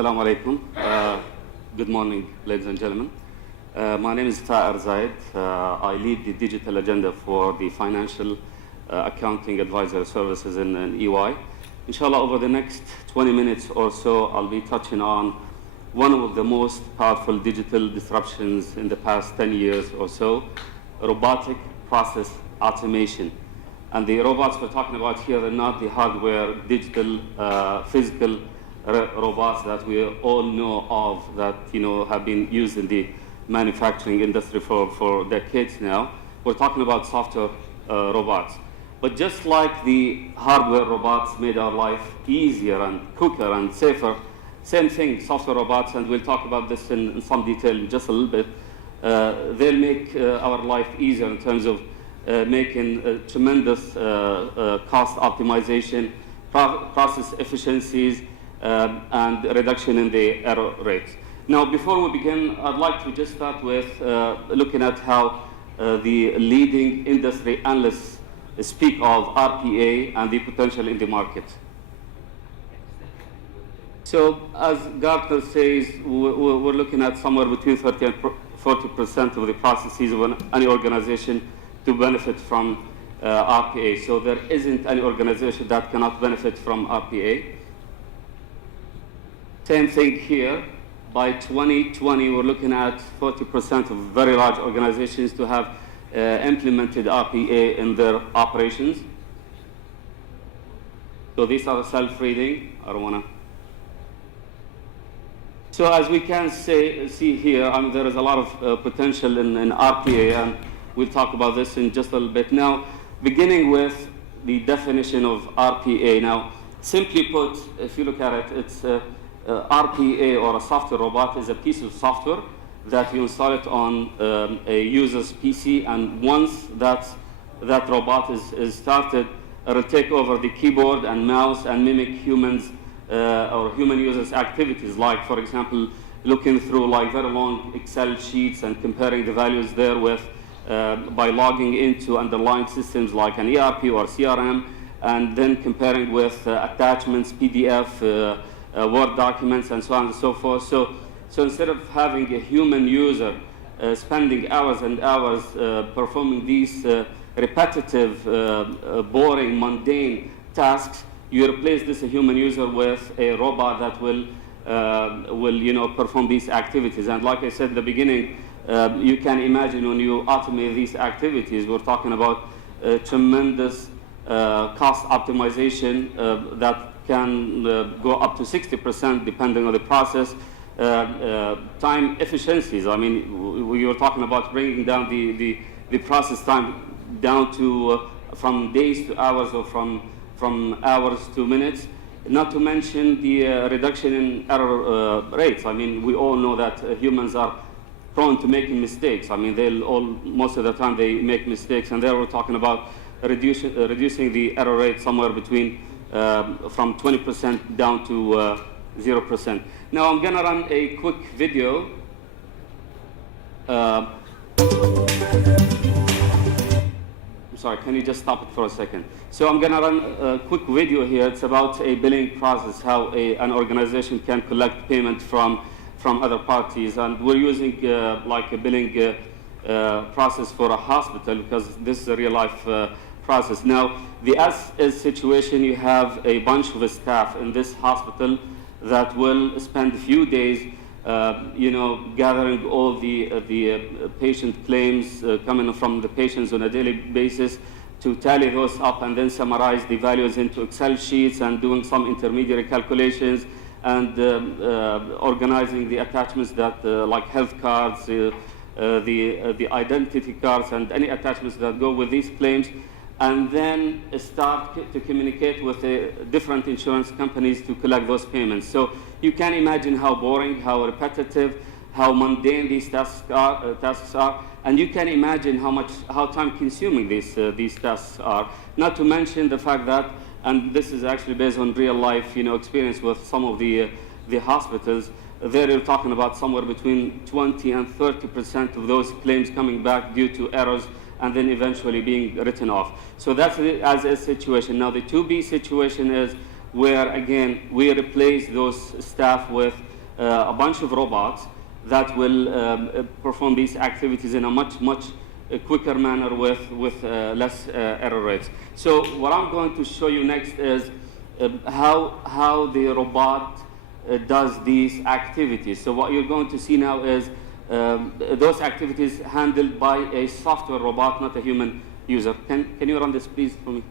Assalamu alaikum. Good morning, ladies and gentlemen. My name is Ta'er Zaid. I lead the digital agenda for the financial accounting advisory services in EY. Inshallah, over the next 20 minutes or so, I'll be touching on one of the most powerful digital disruptions in the past 10 years or so, robotic process automation. And the robots we're talking about here are not the hardware, digital, physical robots that we all know of that have been used in the manufacturing industry for decades now. We're talking about software robots. But just like the hardware robots made our life easier and quicker and safer, same thing, software robots, and we'll talk about this in some detail in just a little bit. They'll make our life easier in terms of making tremendous cost optimization, process efficiencies, and reduction in the error rates. Now, before we begin, I'd like to just start with looking at how the leading industry analysts speak of RPA and the potential in the market. So, as Gartner says, we're looking at somewhere between 30 and 40% of the processes of any organization to benefit from RPA. So there isn't any organization that cannot benefit from RPA. Same thing here. By 2020, we're looking at 40% of very large organizations to have implemented RPA in their operations. So these are self-reading. I don't want to. So as we can see here, there is a lot of potential in RPA, and we'll talk about this in just a little bit. Now, beginning with the definition of RPA. Now, simply put, if you look at it, it's RPA, or a software robot, is a piece of software that you install it on a user's PC, and once that robot is started, it'll take over the keyboard and mouse and mimic humans or human users' activities, like, for example, looking through like very long Excel sheets and comparing the values there with by logging into underlying systems like an ERP or CRM, and then comparing with attachments, PDF, Word documents, and so on and so forth. So instead of having a human user spending hours and hours performing these repetitive, boring, mundane tasks, you replace this human user with a robot that will perform these activities. And like I said at the beginning, you can imagine when you automate these activities, we're talking about tremendous cost optimization that can go up to 60% depending on the process. Time efficiencies. I mean, we were talking about bringing down the process time down to from days to hours, or from hours to minutes. Not to mention the reduction in error rates. I mean, we all know that humans are prone to making mistakes. I mean, most of the time they make mistakes, and there we're talking about reducing the error rate somewhere between from 20% down to 0%. Now I'm gonna run a quick video. I'm sorry, can you just stop it for a second? So I'm gonna run a quick video here. It's about a billing process, how an organization can collect payment from other parties, and we're using like a billing process for a hospital, because this is a real life process. Now, the as-is situation, you have a bunch of staff in this hospital that will spend a few days, gathering all the patient claims coming from the patients on a daily basis, to tally those up and then summarize the values into Excel sheets, and doing some intermediary calculations, and organizing the attachments that like health cards, the identity cards, and any attachments that go with these claims, and then start to communicate with the different insurance companies to collect those payments. So you can imagine how boring, how repetitive, how mundane these tasks are, and you can imagine how time-consuming these tasks are. Not to mention the fact that, and this is actually based on real-life experience with some of the hospitals, there you're talking about somewhere between 20 and 30% of those claims coming back due to errors, and then eventually being written off. So that's the as-is situation. Now the to-be situation is where, again, we replace those staff with a bunch of robots that will perform these activities in a much quicker manner with less error rates. So what I'm going to show you next is how the robot does these activities. So what you're going to see now is those activities handled by a software robot, not a human user. Can you run this please for me?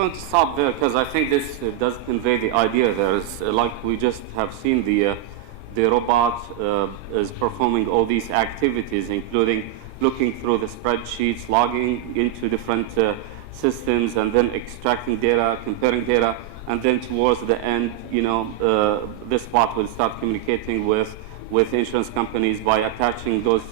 going to stop there because I think this does convey the idea there. It's, like we just have seen, the robot is performing all these activities, including looking through the spreadsheets, logging into different systems, and then extracting data, comparing data, and then towards the end, this bot will start communicating with insurance companies by attaching those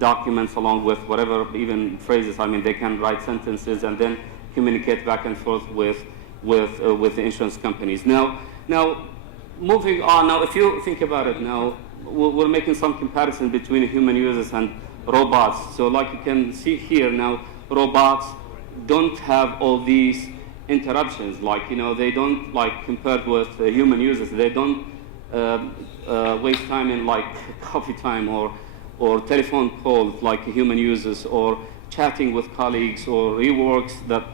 documents along with whatever, even phrases. I mean, they can write sentences and then communicate back and forth with the insurance companies. Now, moving on. Now, if you think about it, now we're making some comparison between human users and robots. So, like you can see here now, robots don't have all these interruptions. Like, they don't, like, compared with human users, they don't waste time in like coffee time or telephone calls like human users, or chatting with colleagues, or reworks that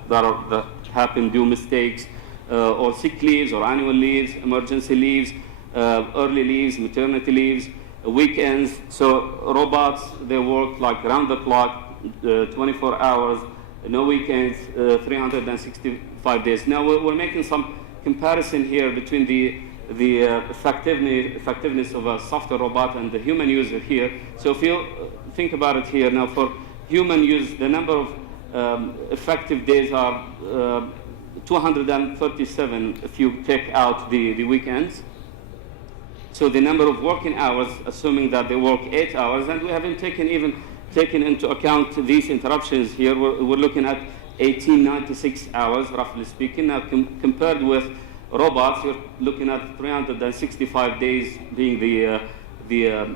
happen due mistakes, or sick leaves or annual leaves, emergency leaves, early leaves, maternity leaves, weekends. So robots, they work like round the clock, 24 hours, no weekends, 365 days. Now we're making some comparison here between the effectiveness of a software robot and the human user here. So if you think about it here, now for human use, the number of effective days are 237 if you take out the weekends. So the number of working hours, assuming that they work 8 hours, and we haven't taken into account these interruptions here, we're looking at 1896 hours, roughly speaking. Now compared with robots, you're looking at 365 days being the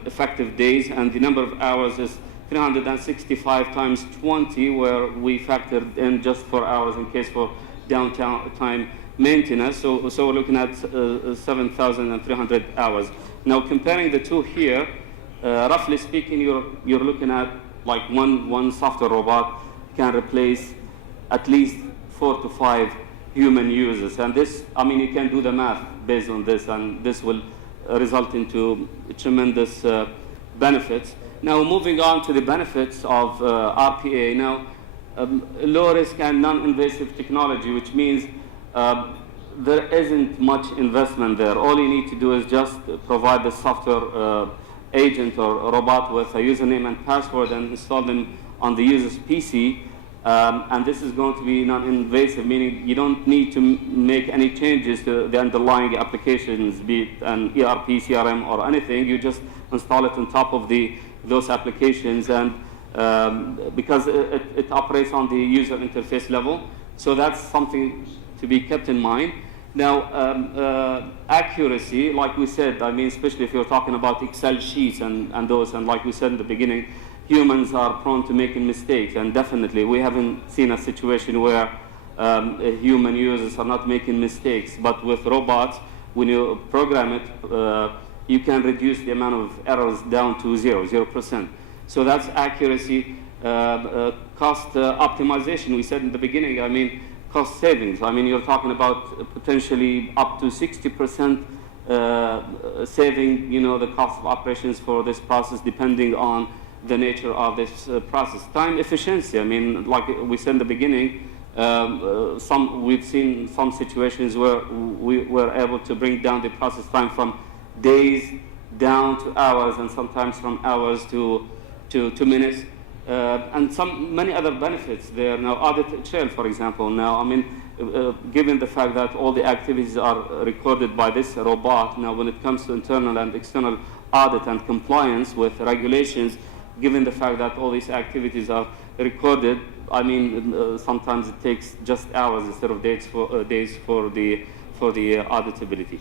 effective days, and the number of hours is 365 times 20, where we factored in just 4 hours in case for downtime maintenance. So we're looking at 7,300 hours. Now comparing the two here, roughly speaking, you're looking at like one software robot can replace at least 4 to 5 human users. And this, I mean, you can do the math based on this, and this will result into tremendous benefits. Now, moving on to the benefits of RPA. Now, low risk and non-invasive technology, which means there isn't much investment there. All you need to do is just provide the software agent or robot with a username and password and install them on the user's PC. And this is going to be non-invasive, meaning you don't need to make any changes to the underlying applications, be it an ERP, CRM, or anything. You just install it on top of those applications, and because it operates on the user interface level. So that's something to be kept in mind. Now, accuracy, like we said, I mean, especially if you're talking about Excel sheets and those, and like we said in the beginning, humans are prone to making mistakes, and definitely we haven't seen a situation where human users are not making mistakes. But with robots, when you program it, you can reduce the amount of errors down to 0%. So that's accuracy. Cost optimization, we said in the beginning, I mean, cost savings. I mean, you're talking about potentially up to 60% saving, the cost of operations for this process, depending on the nature of this process. Time efficiency, I mean, like we said in the beginning, we've seen some situations where we were able to bring down the process time from days down to hours, and sometimes from hours to minutes, and many other benefits there. Now, audit trail, for example. Now, I mean, given the fact that all the activities are recorded by this robot, now when it comes to internal and external audit and compliance with regulations, given the fact that all these activities are recorded, I mean, sometimes it takes just hours instead of days for the auditability.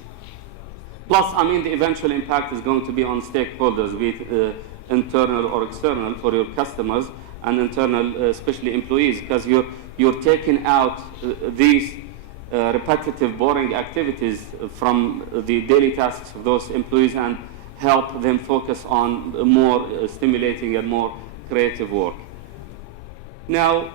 Plus, I mean, the eventual impact is going to be on stakeholders, be it internal or external, for your customers, and internal, especially employees, because you're taking out these repetitive, boring activities from the daily tasks of those employees and help them focus on more stimulating and more creative work. Now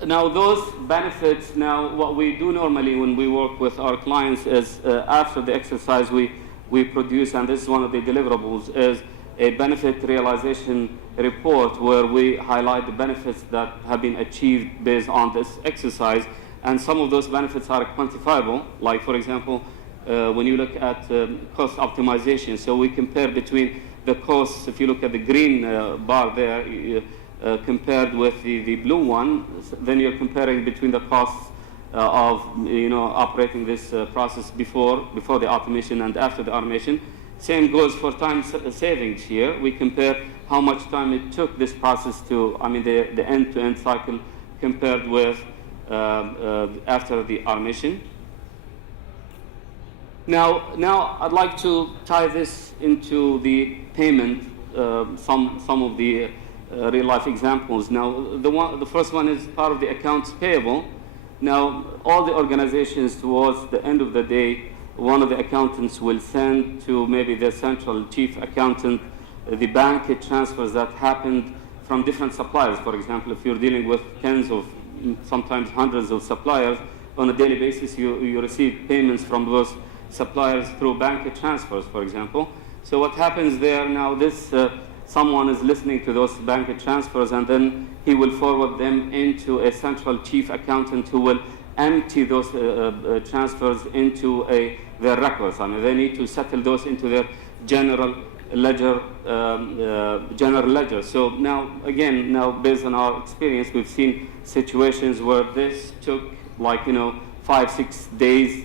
those benefits, now what we do normally when we work with our clients is after the exercise we produce, and this is one of the deliverables, is a benefit realization report where we highlight the benefits that have been achieved based on this exercise. and some of those benefits are quantifiable. Like, for example, when you look at cost optimization, so we compare between the costs, if you look at the green bar there, compared with the blue one, then you're comparing between the costs of operating this process before the automation and after the automation. Same goes for time savings here. We compare how much time it took this process to, the end-to-end cycle compared with after the automation. Now I'd like to tie this into the payment, some of the real-life examples. Now, the first one is part of the accounts payable. Now, all the organizations, towards the end of the day, one of the accountants will send to maybe the central chief accountant the bank transfers that happened from different suppliers. For example, if you're dealing with tens of, sometimes hundreds of suppliers, on a daily basis, you receive payments from those suppliers through bank transfers, for example. So what happens there now, someone is listening to those bank transfers, and then he will forward them into a central chief accountant who will empty those transfers into their records. They need to settle those into their general ledger. So now, again, based on our experience, we've seen situations where this took 5-6 days,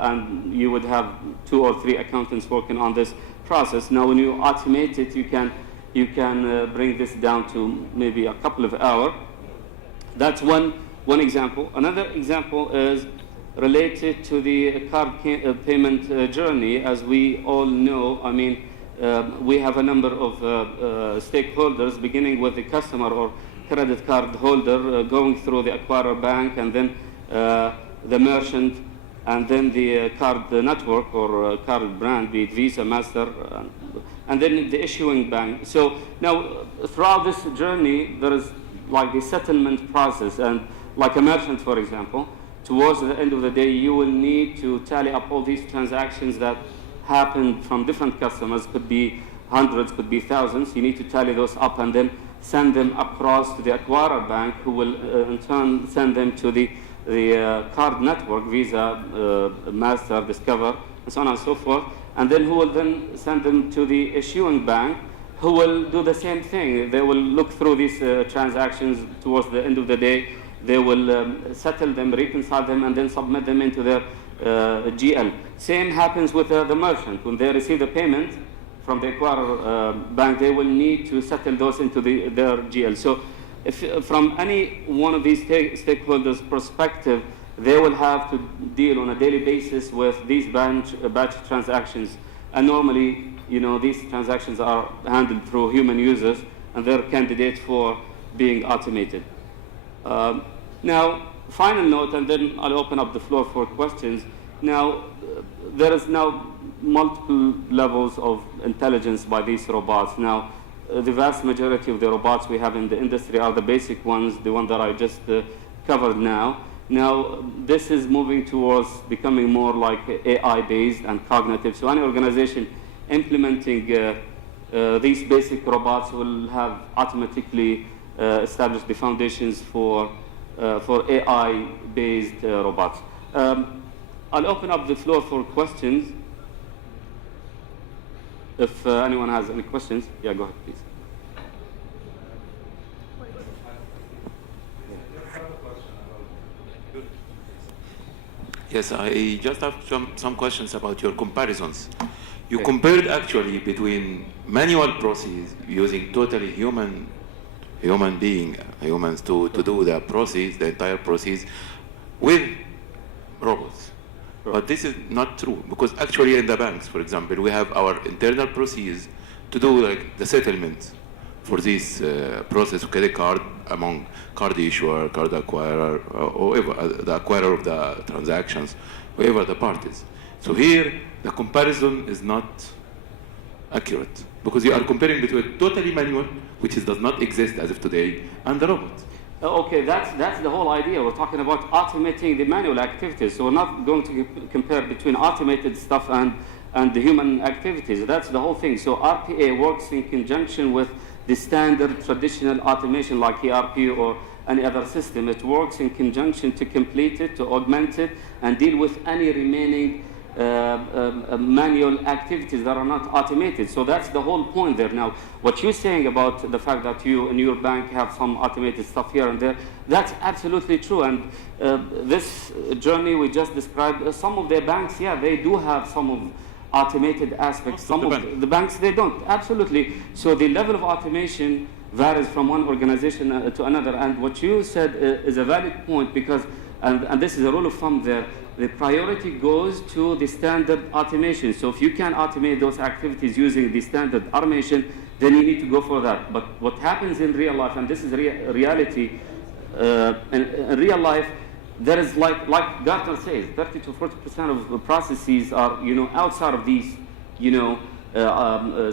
and you would have 2 or 3 accountants working on this process. Now, when you automate it, you can bring this down to maybe a couple of hours. That's one example. Another example is related to the card payment journey. As we all know, we have a number of stakeholders, beginning with the customer or credit card holder, going through the acquirer bank, and then the merchant, and then the card network or card brand, be it Visa, Master, and then the issuing bank. So now, throughout this journey, there is like the settlement process, and like a merchant, for example, towards the end of the day, you will need to tally up all these transactions that happened from different customers. Could be hundreds, could be thousands. You need to tally those up and then send them across to the acquirer bank, who will in turn send them to the card network, Visa, Master, Discover, and so on and so forth, and then who will then send them to the issuing bank, who will do the same thing. They will look through these transactions towards the end of the day. They will settle them, reconcile them, and then submit them into their GL. Same happens with the merchant. When they receive the payment from the acquirer bank, they will need to settle those into their GL. So if from any one of these stakeholders' perspective, they will have to deal on a daily basis with these batch transactions. And normally, these transactions are handled through human users, and they're candidates for being automated. Now, final note, and then I'll open up the floor for questions. Now, there is now multiple levels of intelligence by these robots. Now, the vast majority of the robots we have in the industry are the basic ones, the one that I just covered now. Now, this is moving towards becoming more like AI-based and cognitive. So any organization implementing these basic robots will have automatically established the foundations for AI-based robots. I'll open up the floor for questions. If anyone has any questions, yeah, go ahead, please. Yes, I just have some questions about your comparisons. You compared actually between manual process using totally humans to do the process, the entire process, with robots. Sure. But this is not true, because actually in the banks, for example, we have our internal process to do like the settlement for this process of credit card among card issuer, card acquirer, or whoever, the acquirer of the transactions, whoever the parties. So here, the comparison is not accurate, because you are comparing between totally manual, which does not exist as of today, and the robot. Okay, that's the whole idea. We're talking about automating the manual activities. So we're not going to compare between automated stuff and the human activities. That's the whole thing. So RPA works in conjunction with the standard traditional automation like ERP or any other system. It works in conjunction to complete it, to augment it, and deal with any remaining manual activities that are not automated. So that's the whole point there. Now, what you're saying about the fact that you in your bank have some automated stuff here and there, that's absolutely true. And this journey we just described, some of the banks, yeah, they do have some of automated aspects. Some of the banks, they don't. Absolutely. So the level of automation varies from one organization to another. And what you said is a valid point, because, and this is a rule of thumb there, the priority goes to the standard automation. So if you can automate those activities using the standard automation, then you need to go for that. But what happens in real life, and this is reality, in real life, there is, like Gartner says, 30 to 40% of the processes are, outside of these,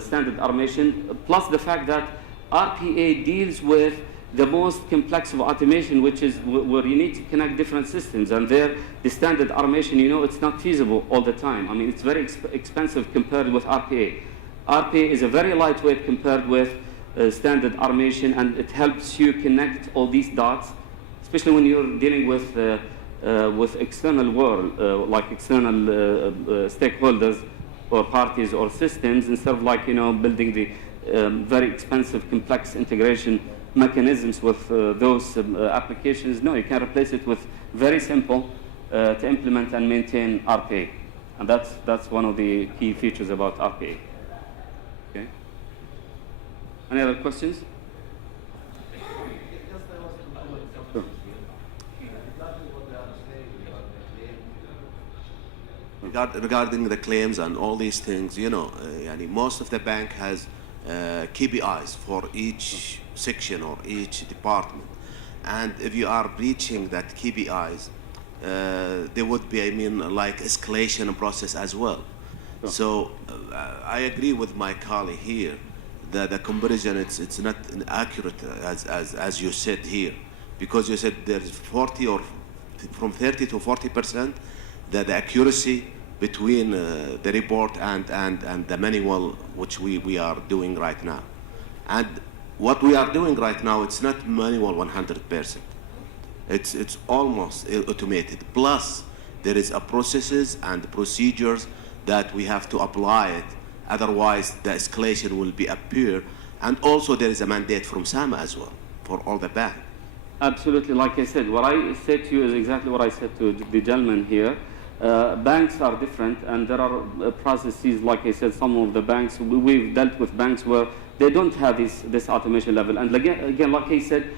standard automation. Plus the fact that RPA deals with the most complex of automation, which is where you need to connect different systems. And there, the standard automation, it's not feasible all the time. I mean, it's very expensive compared with RPA. RPA is a very lightweight compared with standard automation, and it helps you connect all these dots, especially when you're dealing with external world, like external stakeholders or parties or systems, instead of building the very expensive, complex integration mechanisms with those applications. No, you can replace it with very simple to implement and maintain RPA. And that's one of the key features about RPA. Okay. Any other questions? Sure. Regarding the claims and all these things, most of the bank has KPIs for each section or each department, and if you are breaching that KPIs, there would be, like escalation process as well. Sure. So I agree with my colleague here that the comparison it's not accurate as you said here, because you said there's 40 or from 30 to 40% that the accuracy between the report and the manual which we are doing right now. And what we are doing right now, it's not manual 100%. It's almost automated. Plus, there is a processes and procedures that we have to apply it. Otherwise, the escalation will be appear. And also, there is a mandate from SAMA as well for all the bank. Absolutely. Like I said, what I said to you is exactly what I said to the gentleman here. Banks are different, and there are processes, like I said, some of the banks, we've dealt with banks where they don't have this automation level. And again, like I said,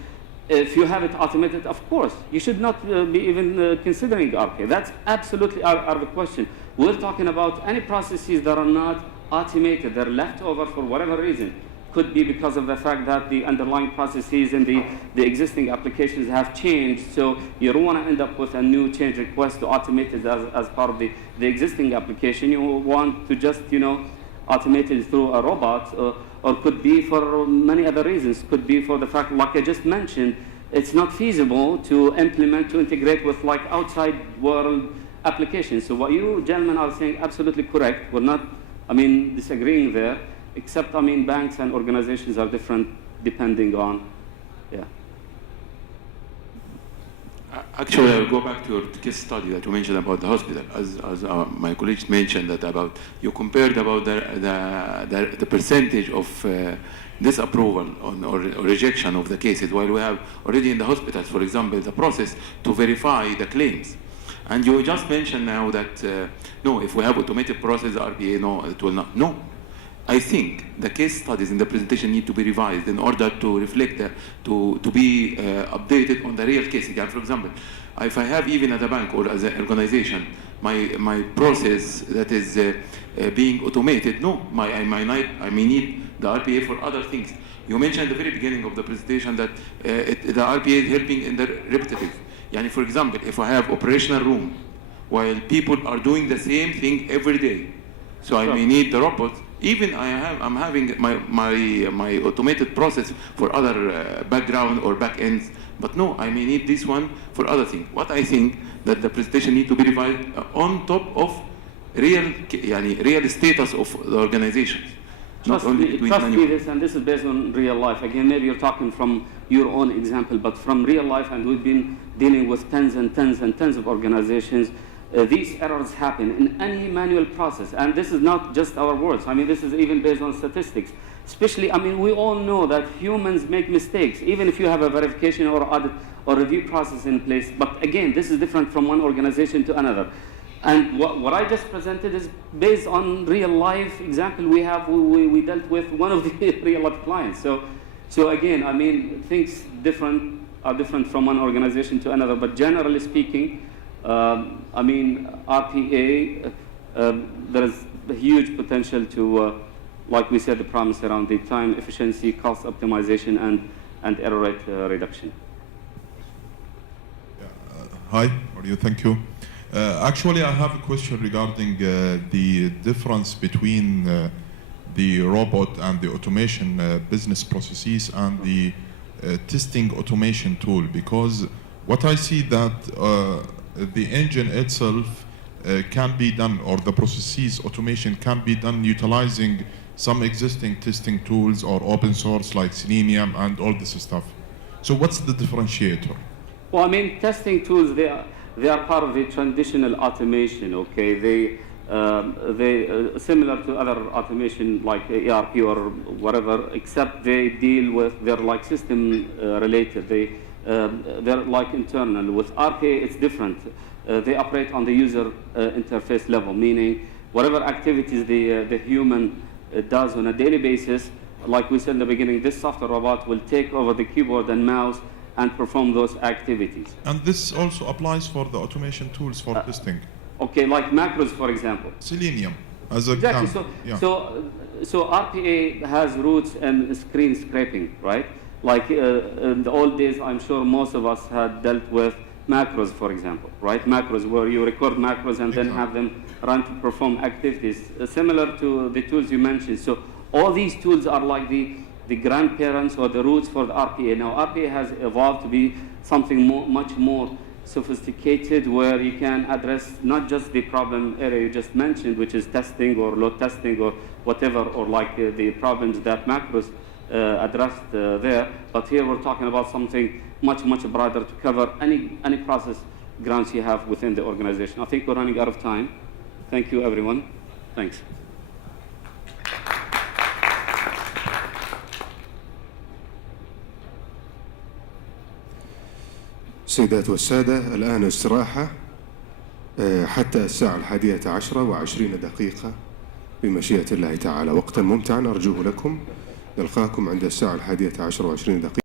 if you have it automated, of course, you should not be even considering RPA. That's absolutely out of the question. We're talking about any processes that are not automated, they're left over for whatever reason. Could be because of the fact that the underlying processes in the existing applications have changed, so you don't want to end up with a new change request to automate it as part of the existing application. You want to just, automate it through a robot, or could be for many other reasons. Could be for the fact, like I just mentioned, it's not feasible to implement, to integrate with like outside world applications. So what you gentlemen are saying, absolutely correct. We're not, disagreeing there. Except, banks and organizations are different depending on, yeah. Actually, I'll go back to your case study that you mentioned about the hospital. As my colleagues mentioned that about, you compared about the percentage of disapproval or rejection of the cases, while we have already in the hospitals, for example, the process to verify the claims. And you just mentioned now that, no, if we have automated process, RPA, no, it will not. No. I think the case studies in the presentation need to be revised in order to reflect, to be updated on the real case. Again, for example, if I have even at a bank or as an organization, my process that is being automated, no, I may need the RPA for other things. You mentioned at the very beginning of the presentation that the RPA is helping in the repetitive. Yani, for example, if I have operational room, while people are doing the same thing every day, so I may need the robot. Even I'm having my automated process for other background or back ends, but no, I may need this one for other things. What I think that the presentation need to be revised on top of real status of the organizations. not only between Trust me manual. this, and this is based on real life. Again, maybe you're talking from your own example, but from real life, and we've been dealing with tens and tens and tens of organizations. These errors happen in any manual process, and this is not just our words. I mean, this is even based on statistics. Especially, I mean, we all know that humans make mistakes, even if you have a verification or audit or review process in place. But again, this is different from one organization to another. And what I just presented is based on real life example we have. We dealt with one of the real life clients. So again, I mean, things are different from one organization to another. But generally speaking, I mean, RPA, there is a huge potential to, like we said, the promise around the time efficiency, cost optimization, and error rate reduction. Hi, how are you? Thank you. Actually, I have a question regarding the difference between the robot and the automation business processes and the testing automation tool, because what I see that the engine itself can be done, or the processes automation can be done utilizing some existing testing tools or open source like Selenium and all this stuff. So what's the differentiator? Well, I mean, testing tools, they are part of the traditional automation, okay? They similar to other automation like ERP or whatever, except they deal with, they're like system related. They're like internal. With RPA, it's different. They operate on the user interface level, meaning whatever activities the human does on a daily basis, like we said in the beginning, this software robot will take over the keyboard and mouse and perform those activities. And this also applies for the automation tools for testing. Okay, like macros, for example. Selenium as a Exactly. yeah. So RPA has roots in screen scraping, right? Like in the old days, I'm sure most of us had dealt with macros, for example, right? Macros, where you record macros and then have them run to perform activities, similar to the tools you mentioned. So all these tools are like the grandparents or the roots for the RPA. Now, RPA has evolved to be something much more sophisticated, where you can address not just the problem area you just mentioned, which is testing or load testing or whatever, or like the problems that macros addressed there, but here we're talking about something much broader to cover any process grounds you have within the organization. I think we're running out of time. Thank you, everyone. Thanks. السيدات والسادة، الآن استراحة حتى الساعة 11:20 بمشيئة الله تعالى. وقتا ممتعا أرجوه لكم. نلقاكم عند الساعة 11:20.